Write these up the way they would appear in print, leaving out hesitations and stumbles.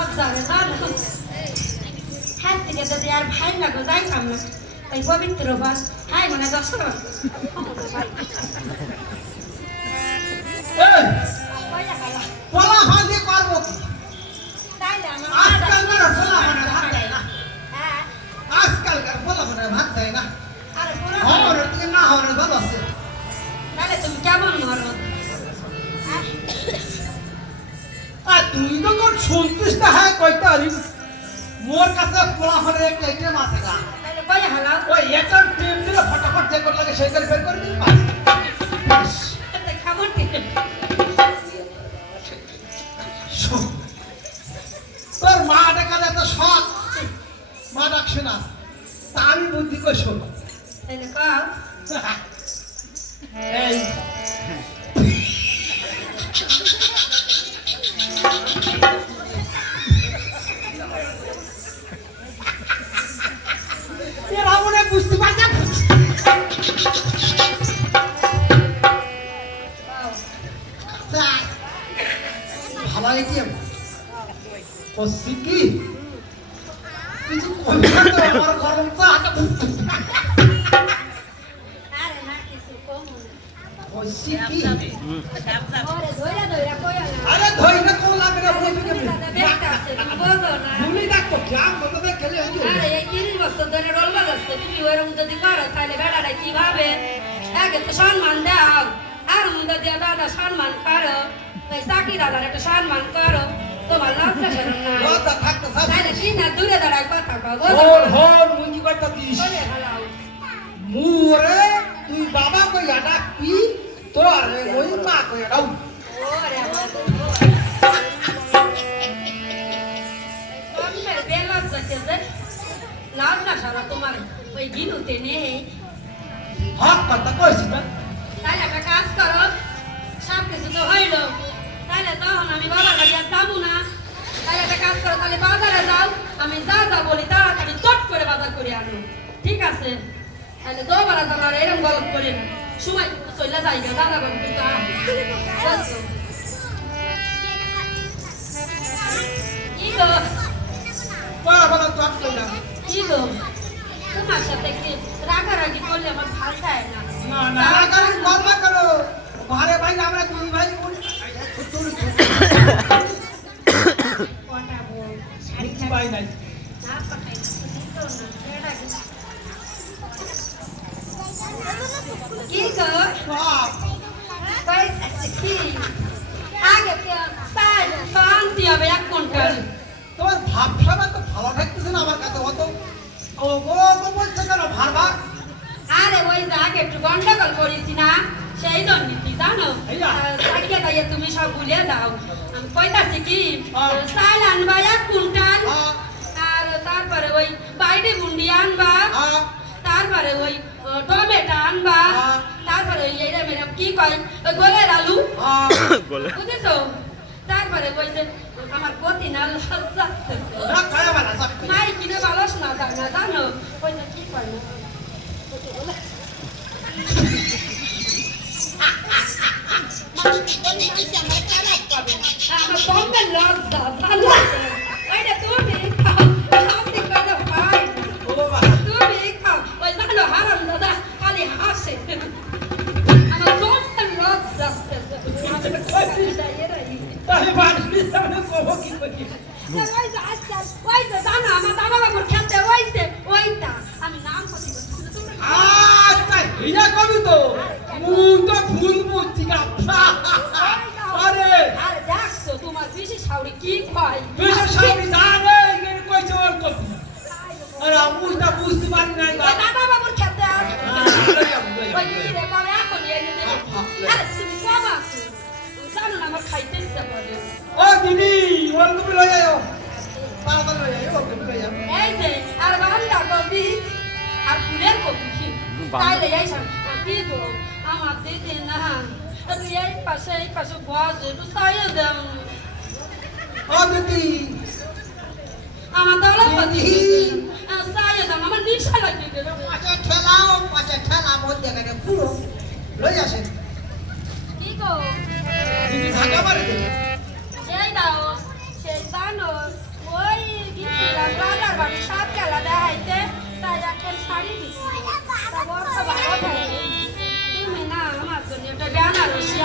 লজ্জা রে জানো হ্যাঁ থেকে যদি আর ভাই লাগো যাইতাম না ওই পবিত্র বাস হাই মানে দশর পোলা হাতে করবো কি আজকালকার পোলা মানে ভাত দেয় না আজকালকার পোলা মানে ভাত দেয় না হওয়ার থেকে না হওয়ার ভালো আছে তাহলে তুমি কেমন মরো আর তুই তো কোন শুনতিস না হ্যাঁ কইতে আরি মোর কাছে পোলা হলে একটা আইটেম আছে গা তাহলে কই হালাও ওই একটা টিম দিলে ফটাফট যে করে লাগে সেই করে ফের করে দিই বাস তাহলে খাবার কি তোর মা ডাকালে তো শখ মা ডাকছে না তা আমি বুদ্ধি করে শোন তাহলে কাও এই এরা মনে বুঝতে পারছে ভালো আইটেম ও সিকি কিছু কমে তো আমার গরম চা আরে না কিছু কম ও সিকি ওরে ধইরা ধইরা কই না আরে ধইনা কোন লাগে রে বলি কে দাদা বেটা আছে তুমি বোঝো না ভুলি দেখো গ্রাম কত দেখ খেলে আরে এই 30 বছর ধরে রোল বাজাচ্ছে তুমি ওরকম যদি করো তাহলে বেটাটা কি ভাবে আগে তো সম্মান দাও আর মুন্ডা দিয়া দাদা সম্মান করো ওই চাকরি দাদার একটা সম্মান করো তোমার লজ্জা শরম নাই লজ্জা থাকতে সব তাহলে কি না দূরে দাঁড়ায় কথা কও বোঝো হল হল মুই কি করতে দিস কইলে হালাও মুরে তুই বাবা কই আডা কি তোর ওই মা কই আডাও ওরে আমার সম্মের বেলজ্জা কে যে লজ্জা শরম তোমার ওই গিনুতে নেই হক কথা কইছিস না তাহলে একটা কাজ করো সব কিছু তো হইল তাহলে তখন আমি বাবার বাড়ি আর যাবো না তাহলে একটা কাজ করো তাহলে বাজারে যাও আমি যা যা বলি তাড়াতাড়ি চট করে বাজার করে আনো ঠিক আছে তাহলে দোবারা যাবো আর এরকম গলত করে না সময় চলে যাই গা দাদা বাবু কিন্তু কি গো পড়া বলা চট কইলাম কি গো তোমার সাথে কি রাগারাগি করলে আমার ভালো যায় না না না রাগারাগি করবা কেন ঘরে ভাই আমরা দুই ভাই বোন পটাবো শাড়ি ভাই নাই না পটাই না কি গো বাপ কই কি আগে কে সাই শান্তি হবে এক কুইন্টাল তোমার ভাবসাব তো ভালো থাকতেছে না আমার কাছে অত ও গো গো বলছে কেন ভারবার আরে ওই যে আগে একটু গন্ডগোল করেছি না সেই জন্য কি জানো সাইকে যাইয়ে তুমি সব ভুলে যাও আমি কইতাছি কি সাইল আনবা এক কুইন্টাল আর তারপরে ওই বাইডি বুন্ডি আনবা তারপরে ওই টমেটো আনবা তারপরে ওই এরা মেরা কি কয় ওই গোলের আলু বুঝেছো তারপরে ওই যে আমার গতি না লজ্জা না খায়া বালা সব মাই কিনে ভালো শোনা যায় না জানো ওই যে কি কয় না আমার বম্বে লজ্জা জানো ওইটা তুমি খাও আপনি কইলে ভাই ও বাবা তুমি খাও ওই জানো হারাম দাদা খালি হাসে আমার বম্বে লজ্জা আমার কইটা এরাই তাই বাড়ি সামনে কবো কি করি ওই যে আজকে ওই যে জানো আমার দাদা বাবুর খেলতে ওইছে ওইটা আমি নাম কইছি তুমি আচ্ছা হিনা কবি তো মুই তো ভুল বুঝছি না আরে আরে দেখছো তোমার বেশি শাউরি কি কয় বিশেষ সামনে জানে এখানে কইছে ওর কবি আরে মুই তা বুঝতে পারি নাই ওই দাদা বাবুর খেলতে আসছে ওই কি রে বাবা এখন এনে দেবে আরে তুমি বাবা জানো না আমার খাইতে ইচ্ছা করে ও দিদি ওর কবি লই আয়ো তাড়াতাড়ি লই আয়ো ওর কবি লই আয়ো এই যে আর বান্দা কবি আর ফুলের কবি তাইলে এই সব কি গো আমার দিদি না তুই এই পাশে বসে একটু সাইয়ে দাও ও দিদি আমার দৌলতপতি সাইয়ে দাও আমার নিশা লাগে গেল পাঁচে ঠেলা মধ্যে গেলে পুরো লই আসেন কি গো দিদি ভাগা মারে দে এই দাও সেই জানো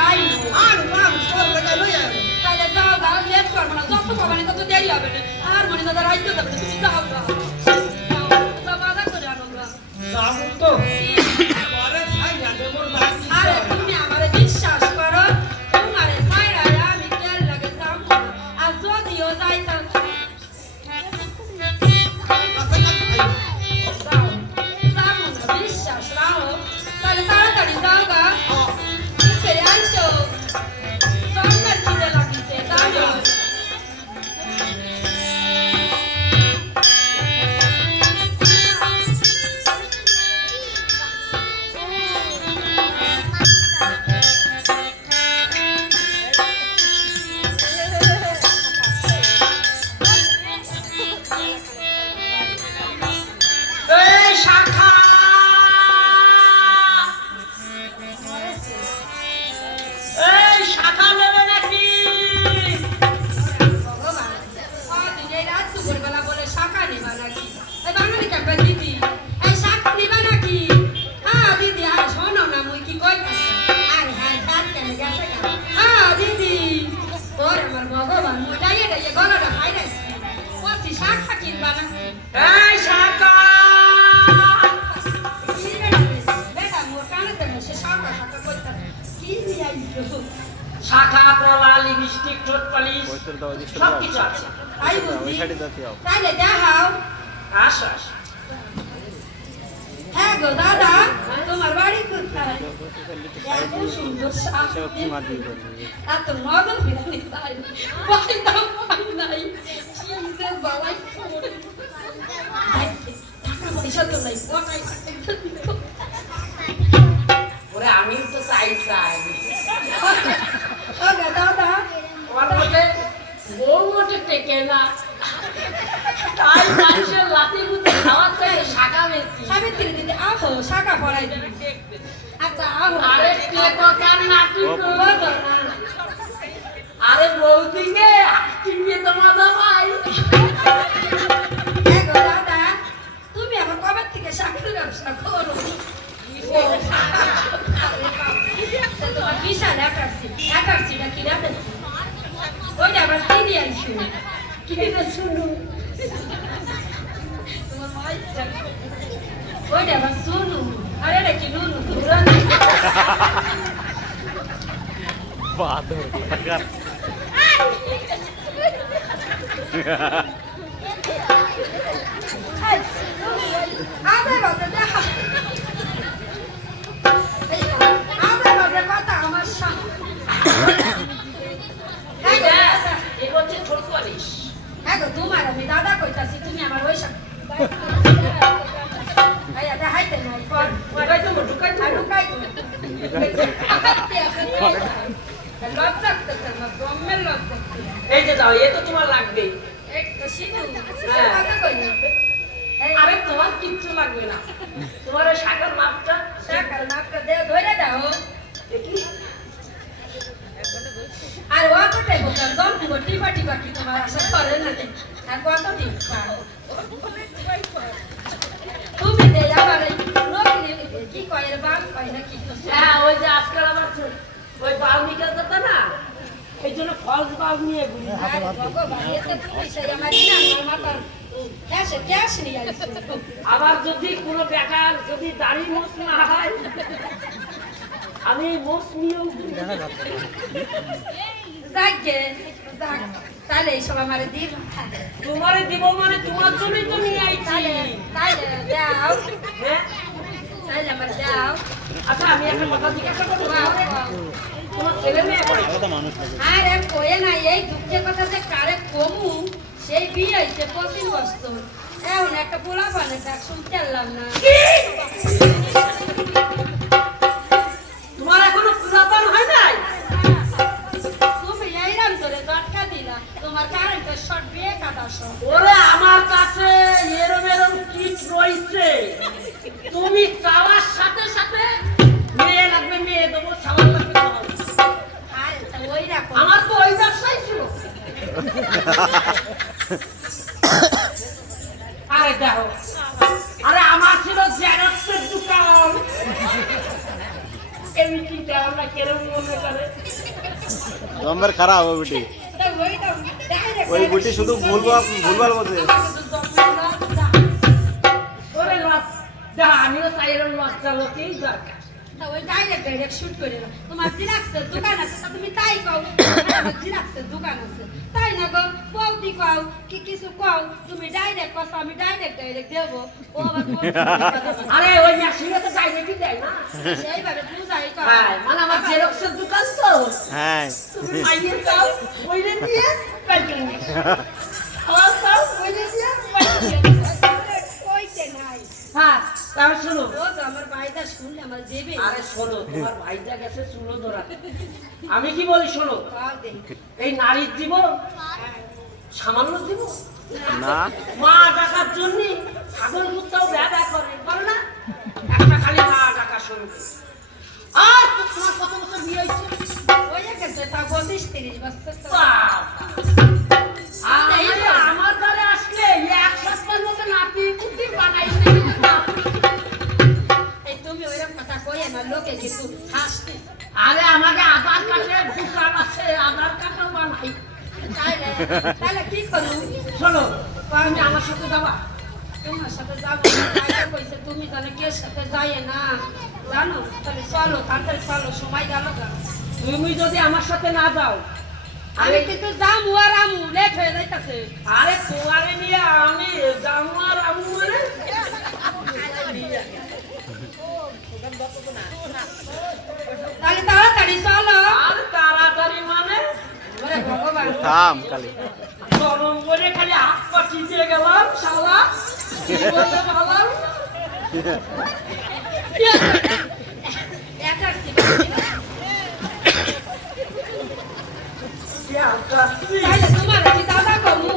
আইনো আর মানুষ তোর লাগে লইয়া তাহলে যাও গা লেট করবো না যত কমানে তত দেরি হবে না আর মনে দাদা রাইতে যাবে না তুমি যাও গা যাও বাজার করে আনো গা যাবো তো পরে ছাই না দেবর বাকি আরে তুমি আমারে বিশ্বাস করো তোমারে ছাইরা আমি তেল লাগে যাবো না আর যদিও যাইতাম আচ্ছা কাজ খাই যাও যাবো না বিশ্বাস রাখো তাহলে তাড়াতাড়ি যাও গা কে আইছো সন্ধ্যার খিদে লাগিছে যাও এই শাখা এই শাখা নেবে নাকি ভগবান দিন এই রাত দুপুরবেলা বলে শাখা নিবা নাকি এই বাঙালি কাপে দিদি এই শাখা নিবা নাকি হ্যাঁ দিদি আর শোনো না মুই কি কইতাছি আর হ্যাঁ রাত কেন গেছে কেন হ্যাঁ দিদি ওর আমার ভগবান মুই ডাইয়ে ডাইয়ে গলাটা খাইরাছি ওসি শাখা কিনবা না এই শাখা কি বেটা মোর কানে দেবে সে শাখা শাখা কইতাছে কি নিয়ে আইছো শাখা কলা লিপস্টিক ঠোঁট পালিশ সব কিছু আছে আই বুঝি তাইলে দেখাও আসো আসো হ্যাঁ গো দাদা তোমার বাড়ি কোথায় এত সুন্দর শাক এত মজা ফিরানি তাই পাইতাম পাই নাই চিনতে বালাই করে টাকা পয়সা তো নাই কোথায় ওরে আমি তো চাই ও গো দাদা ওর মধ্যে বউ মোটে টেকে না তাই মানুষের লাতি বুতে খাওয়ার থেকে শাখা বেশি সাবিত্রী দিদি আহো শাখা পড়াই দিবি আচ্ছা আহো আরে টেকো কান নাতি বলো না আরে বৌদিকে টিভিয়ে তোমার ভাই হ্যাঁ গো দাদা তুমি আমার কবে থেকে শাকের ব্যবসা করো তোমার বিশাল অ্যাটার্সিটা কিনে ফেলছি ওইটা আবার কিনে আইসু কিনে শুনু তোমার মাইটা ওইটা আবার শুনু আরে এটা কি নুনু আবে বাজে দেখা আবে বাজে কথা আমার সাথে হ্যাঁ গো দাদা এই হচ্ছে ছোট পালিশ হ্যাঁ গো তোমার আমি দাদা কইতাছি তুমি আমার ওই সাথে এই আদা হাইতে নাই পর ঢুকাই দেবো ঢুকাই আর দেবো লুকাই লজ্জা করতে না গম্মের লজ্জা এই যে যাও এ তো তোমার লাগবেই একটা শিনু হ্যাঁ। কথা কই না আরে তোমার কিচ্ছু লাগবে না তোমার ওই শাখার মাপটা শাকার মাপটা দে ধরে দাও দেখি আর ও কোটাই বলতাম জন্ম গটি বাটি বাটি তোমার আশা করে না আর কত ঠিক পাও তুমি দে আবার এই নকলি কি কয় রে বাপ কয় না কি হ্যাঁ ওই যে আজকাল আমার ওই বাল নিকাল কথা না এই জন্য ফলস বাল নিয়ে ঘুরি ভগবান এত তুমি সেই আমার দিনা আমার মাথার ক্যাশ নিয়ে আইছো আবার যদি কোনো বেকার যদি দাড়ি মোছ না হয় আমি এই মোছ নিয়েও ঘুরি। যাকে যাক তাহলে এইসব আমার দিন তোমারে দিব মানে তোমার জন্যই তো নিয়ে আইছি তাহলে তাহলে দাও হ্যাঁ তাহলে আমার দাও আচ্ছা আমি একটা কথা জিজ্ঞাসা করবো তোমার ছেলে মেয়ে পড়ে আরে কয়ে না এই দুঃখের কথা যে কারে কমু সেই বিয়ে হয়েছে 25 বছর এখন একটা পোলা পানে ডাক শুনতে পারলাম না তোমার এখনো পুরাতন হয় নাই তুমি এইরাম ধরে ঝটকা দিলা তোমার কারেন্টের শর্ট বিয়ে কাটা শর্ট ওরে আমার কাছে এরম এরম কিট রয়েছে তুমি চাওয়ার সাথে সাথে মেয়ে লাগবে মেয়ে দেবো সাবান লাগবে সাবান আরে তা ওই রাখো আমার তো ওই ব্যবসাই ছিল আরে দেখো আরে আমার ছিল জেরক্সের দোকান এমনি কি দেওয়া না কেরম মনে করে জম্বের খারাপ ওই বুটি ওই বুটি শুধু ভুলভাল বোঝে ওরে লজ্জা আমিও চাই এরকম লজ্জা লোকেই দরকার ওই ডাইরেক্ট শুট করে দাও তোমার জিরাক্সের দোকান আছে তা তুমি তাই কও আমার জিরাক্সের দোকান আছে তাই না গো বৌদি কও কি কিছু কও তুমি ডাইরেক্ট কও আমি ডাইরেক্ট দেব ও আবার আরে ওই মেশিনে তো ডাইরেক্টই দেয় না সেইভাবে বুঝাই কও হ্যাঁ মানে আমার জেরক্সের দোকান তো হ্যাঁ তুমি মাইয়ের দাও ওইরে দিয়ে কাটে নি আর দাও ওইরে দিয়ে কইতে নাই হ্যাঁ তাহলে শোনো ও তো আমার ভাইটা শুনলে আমার দেবে আরে শোনো তোমার ভাইটা গেছে চুলো ধরাতে আমি কি বলি শোনো কও দে এই নারীর জীবন সামান্য জীবন না মা ডাকার জন্য ছাগল কুত্তাও ব্যথা করে না একটা খালি মা ডাকা শুরু করে। আর তোমার কত বছর বিয়ে হয়েছে ওই গেছে তা 32-30 বছর তো আমার দ্বারে আসলে এক সপ্তাহের মতো নাতি কুটি বানাইছে এই তুমি ওইরকম কথা কইে না লোকে কিন্তু হাসতে আরে আমাকে আধার কার্ডের দোকান আছে আধার কার্ডও বানাই তাহলে কি করু শোনো তুমি আমার সাথে যাবা তোমার সাথে যাবো আগে কইছে তুমি জানো কে সাথে যাইয়ে না জানো তাহলে চলো তাড়াতাড়ি চলো সময় গেল গা তুমি যদি আমার সাথে না যাও আমি কিন্তু যামু আর আমু লেট হয়ে যাইতাছে আরে তোমারে নিয়ে আমি যাবো আর আমু মানে তাহলে তাড়াতাড়ি চলো আর তাড়াতাড়ি মানে ওরে ভগবান থাম কালি গরম করে খালি হাত পা চিপে গেলাম শালা কি বলতে পারলাম একা তাহলে তোমার আমি দাদা কমু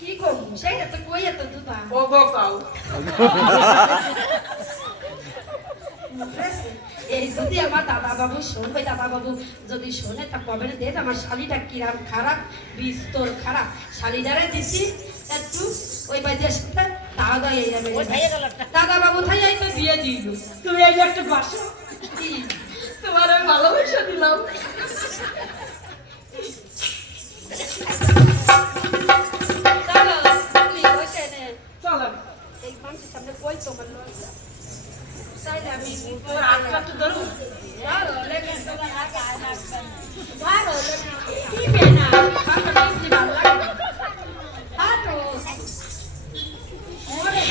কি কমু সেইটা তো কইয়া তো দুবা ও গো কাউ এই যদি আমার দাদা বাবু শুনবে দাদা বাবু যদি শোনে তা কবে না দেখ আমার শালিটা কিরাম খারাপ বিস্তর খারাপ শালিটারে দিছি একটু ওই বাজে সাথে দাদা এই দাদা বাবু থাই এই তো দিয়ে দিল তুমি এই যে একটা বাসা কি তোমার আমি ভালোবাসা দিলাম চলো তুই বসে নে চলো এই মানুষের সামনে কই তোমার লজ্জা তাইলে আমি তোর হাতটা একটু ধরুন ভালো লেগে তোমার আগে ভালো লেগে কি বেনা হাতে বেশি ভালো লাগে হাটো ওরে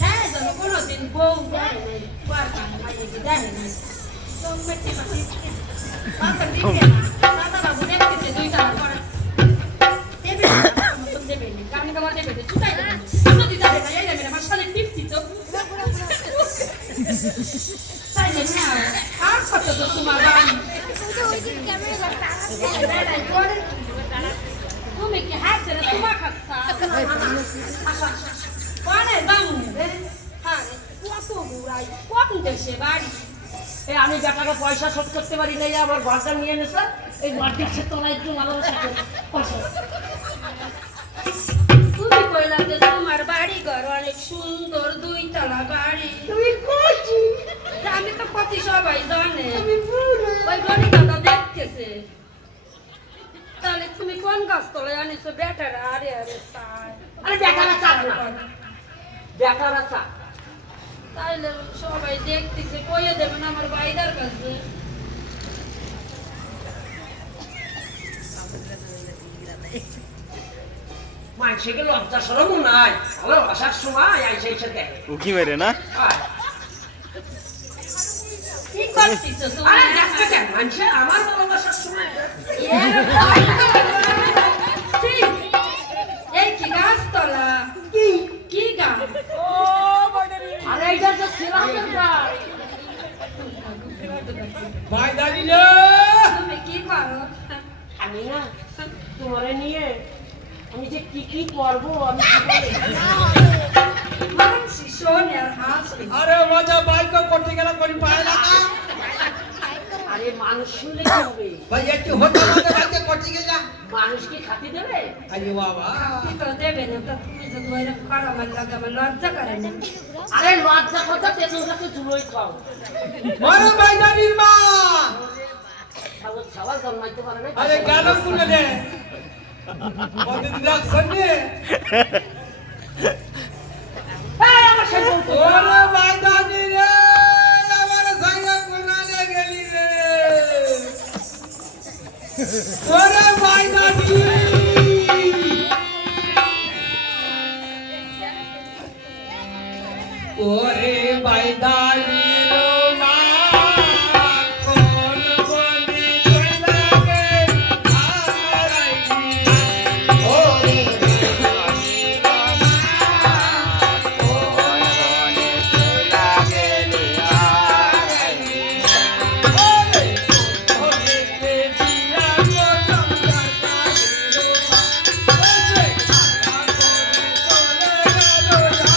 হ্যাঁ জানো কোনোদিন বউ দেয় নাই পার খাইয়ে দেয় নাই তো মেটে মাটি মাথা দিকে না দাদা বাবু দেখতেছে দুই তালা করে দেবে মতন দেবে না কারণ কামা দেবে না চুটাই দেবে যদি যাবে না এই দেবে না আমার সাথে টিপছি তো তাই না আর কত তো তোমার বাড়ি তুমি কি হাত ছেড়ে তোমার খাচ্ছা কোনে বামু হ্যাঁ কত ঘুরাই কোন দেশে বাড়ি এই আমি বেটাকে পয়সা শোধ করতে পারি নাই আমার ঘরটা নিয়ে নেছে এই ঘরটি সে তোলা একটু ভালোবাসা করে তুমি কইলা যে তোমার বাড়ি ঘর অনেক সুন্দর দুই তলা বাড়ি তুমি কইছি আমি তো কত সবাই জানে ওই গনি দাদা দেখতেছে তাহলে তুমি কোন গাছ তলায় আনিছো বেটারা আরে আরে তাই আরে বেটারা চাপ না বেটারা চাপ তাইলে সবাই দেখতেছে কইয়ে দেবেন আমার বাইদার কাছে মানুষকে লজ্জা সরমও নাই ভালোবাসার সময় আইসে এসে দেখে উকি মেরে না কি করতেছো তুমি আরে দেখতে কেন মানুষে আমার ভালোবাসার সময় এই কি গাছ তলা কি গাছ আরে এইটা তো সিরাজের গাছ ময়দানি রে তুমি কি করো আমি না তোমারে নিয়ে আমি যে কি করবো আমি মানসি শোনে আর হাসি আরে মজা বাইক করতে গেলে করি পায় না আরে মানুষ শুনলে কি হবে? ভাই একটু হতে হতে বাড়িতে কচি গেলা মানুষ কি খাতি দেবে? আরে বাবা তুই তো দেবে না তো তুমি যদি ওইরকম করো আমার লাগে আমার লজ্জা করে না আরে লজ্জা কথা তেতুল কাছে চুলোই খাও। বড় বাইদানির মা ছাগল ছাগল জন্মাইতে পারে না। আরে কেন শুনে দে কতদিন রাখ শুনে এই আমার সেই বউ তো। বড় বাইদানি রে আমার সঙ্গে গুনানে গেলি রে বড় বাইদানি ওরে বাইদানি রে মা কোন বনে চলা গে আরাইনি ওরে বাইদানি রে ওরে ওরে তে দিয়া কোন কাটা রে ওরে কাটা করে চলে গেল রে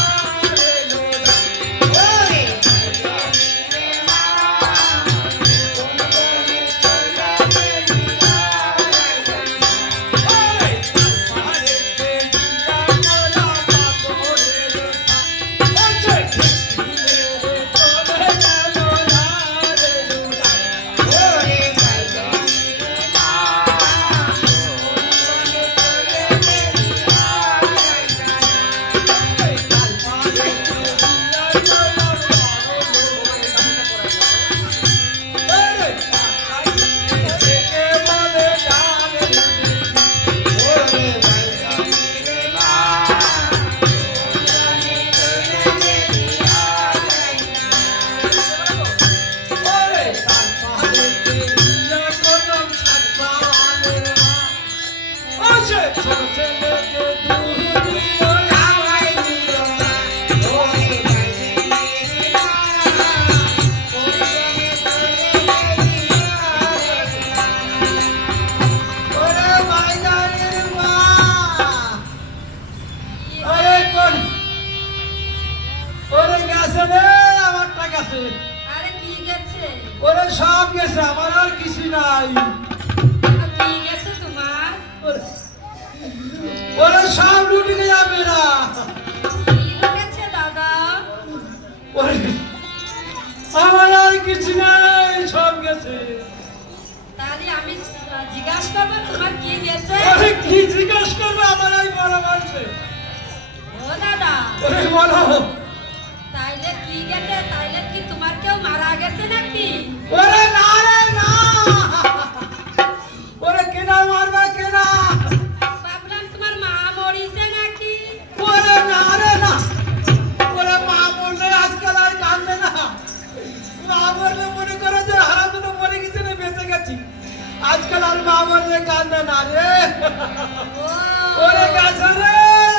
আরে কি গেছে ওরে সব গেছে আমার আর কিছু নাই কি গেছে তোমার ওরে সব লুটে যাবে না কি গেছে দাদা ওরে আমার আর কিছু নাই সব গেছে তাহলে আমি জিজ্ঞাসা করবো তোমার কি গেছে ওরে কি জিজ্ঞেস করবে আমার এই বড় মারছে ও দাদা ওরে বলো তাইলে কি গেছে তাইলে কি তোমার কেউ মারা গেছে নাকি ওরে না রে না ওরে কেনা মারবা কেনা ভাবলাম তোমার মা মরিছে নাকি ওরে না রে না ওরে মা বললে আজকাল আর কান্দে না মা বললে মনে করে যে হারাম তো মরে গেছে না বেঁচে গেছি আজকাল আর মা বললে কান্দে না রে ও ওরে গাছে রে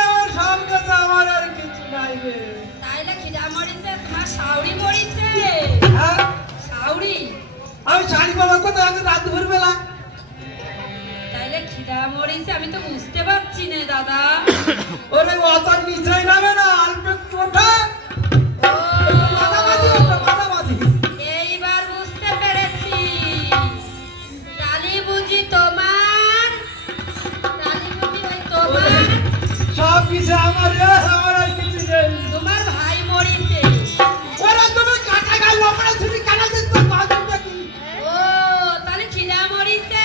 আমার সব গাছে আমার আর কিছু নাই রে তাইলে খিদা মরিছে তোমার শাউরি মরিছে হ্যাঁ শাউরি আমি শাড়ি বাবা কোথায় আগে রাত ভোরবেলা তাইলে খিদা মরিছে আমি তো বুঝতে পারছি না দাদা ওরে অত নিচে নামে না অল্প একটু ওঠা মাথামাঝি ওঠা মাথামাঝি এইবার বুঝতে পেরেছি কালি বুঝি তোমার কালি বুঝি ওই তোমার সব কিছু আমার রে আমার আর কিছু নেই তোমার ভাই মরিছে ওরে তুমি কাটা গাল লপড়া ছুটি কাটা দিচ্ছ বাদুটা কি ও তাহলে খিদা মরিছে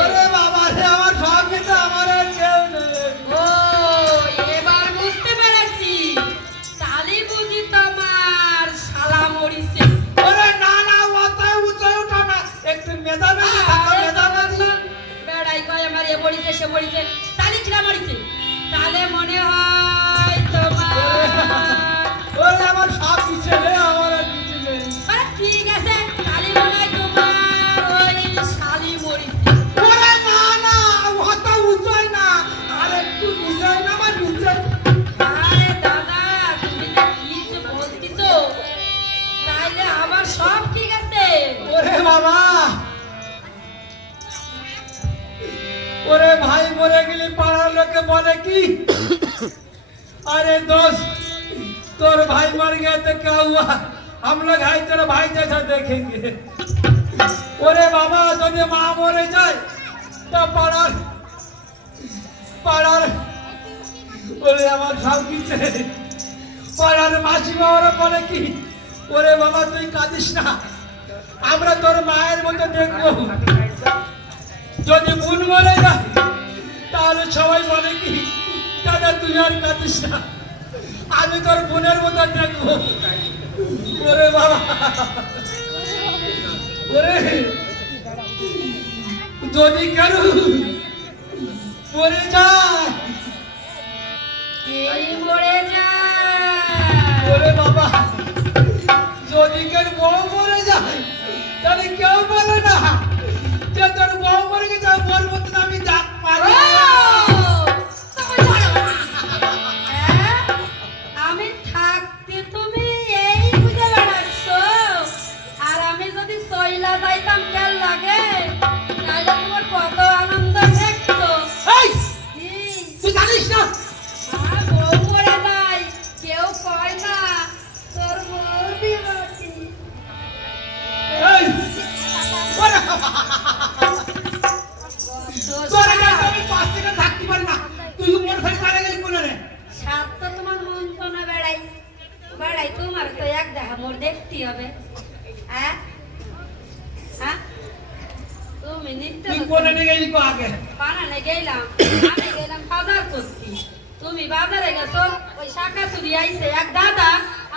ওরে বাবা রে আমার সব কিছু আমার আর কেউ নেই ও এবার বুঝতে পেরেছি কালি বুঝি তোমার শালা মরিছে ওরে না না মাথায় উঁচাই ওঠা না একটু মেজামেজি থাকা মেজামেজি বেড়াই কয় আমার এ মরিছে সে মরিছে তাহলে খিদা মরিছে তাহলে মনে হয় তোমার ওরে আমার সব কিছু রে আমার আর কিছু নেই আরে ঠিক আছে কালি মনে হয় তোমার ওই শালি মরিছে ওরে না না মাথা উঁচাই না আর একটু নিচে না আমার নিচে আরে দাদা তুমি যে কি যে বলতিছো তাইলে আমার সব ঠিক আছে ওরে বাবা ওরে ভাই মরে গেলে পাড়ার লোকে বলে কি अरे दोस्त तोर भाई मर गया तो क्या हुआ हम लोग है तेरा भाई जैसा देखेंगे ওরে বাবা যদি মা মরে যায় তা পাড়ার পাড়ার ওরে আমার সব কিছু পাড়ার মাসিমা ওরা বলে কি ওরে বাবা তুই কাঁদিস না আমরা তোর মায়ের মতো দেখবো যদি বোন মরে যায় তাহলে সবাই বলে কি দাদা তুই আর কাঁদিস না আমি তোর বোনের মতো দেখবো ওরে বাবা ওরে যদি কেন মরে যায় এই মরে যায় ওরে বাবা যদি কেন বউ মরে যায় তাহলে কেউ বলে না যে তোর বউ মরে গেছে বল মতন আমি ডাক পারি হ্যাঁ? আমি থাকতে তুমি এই বুঝে বেড়াচ্ছ আর আমি যদি সইলা যাইতাম কেন লাগে তাহলে তোমার কত আনন্দ দেখতো এই কি? তুই জানিস না আর বউ মরে যায় কেউ কয় না তোর বউ দিবটি এই ওরে বাবা তোরে না আমি পাঁচ থেকে থাকতে পারি না তুই উপর ফেলে মারা গেলি কোনে রে সাত তো তোমার মন তো না বেড়াই বেড়াই তোমার তো এক দেখা মোর দেখতে হবে হ্যাঁ হ্যাঁ তুমি নিত্য তুই কোনে নিয়ে গেলি কো আগে পানানে গেলাম আমি গেলাম বাজার করতে তুমি বাজারে গেছো ওই শাখা চুরি আইছে এক দাদা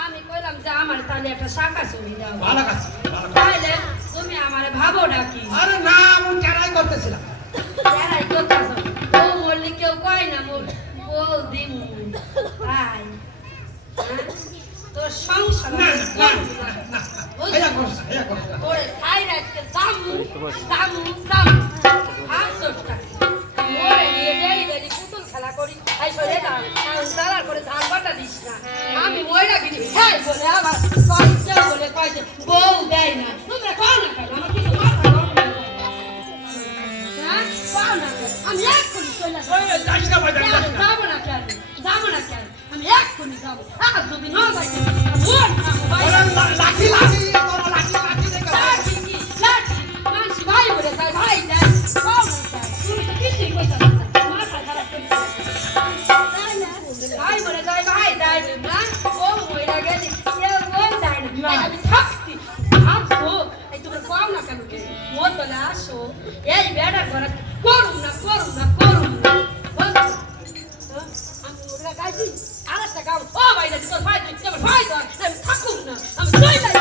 আমি কইলাম যে আমার তাহলে একটা শাখা চুরি দাও ভালো কাজ ভালো কাজ। তাইলে তুমি আমারে ভাবো ডাকি আরে না আমি চারাই করতেছিলাম যারাই করতেছো ও মরলি কেউ কয় না মোর বউ দিমু ভাই তোর সংসার না আমি না করবো না। না বুঝলি? এয়া করছ এয়া করছ তোরে ছাইরা আজকে জামু জামু জামু হাসছটা মোরে নিয়ে ডেলি ডেলি পুতুল খেলা করি আই সরে দাও কারণ তালার করে ধান বাটা দিস না আমি ময়রা গিরি হ্যাঁ বলে আবার কইছে বলে কইছে বউ দেয় না তোমরা কও না কেন আমার কিছু মাথা গরম হয়ে যায়। হ্যাঁ পাও না কেন? আমি এক্ষুনি চলে আসবো। ওই যাস না ভাই যাস না যাবো না কেন যাবো না কেন আমি এক্ষুনি যাবো আর যদি না যাইতে মন খাবো ভাই ওরে লাঠি লাঠি তোর লাঠি লাঠি দেখে লাঠি কি লাঠি মানুষ ভাই বলে তাই ভাই দেয় পাও না কেন তুমি তো কিছুই কইতে পারো না মাথা খারাপ করে ভাই বলে তাই ভাই দেয় না ও মইরা গেলি কেউ বল দেয় না তাই আমি থাকতি ভাবছো এই তোমরা পাও না কেন কিছু মত বলে আসো এই বেড়া করে করুম না করুম না করুম না আমি ওরা গাইছি আরেকটা গাও ও ভাই না তোর ভাই তুই আমার ভাই তো আমি থাকুম না আমি চলে যাই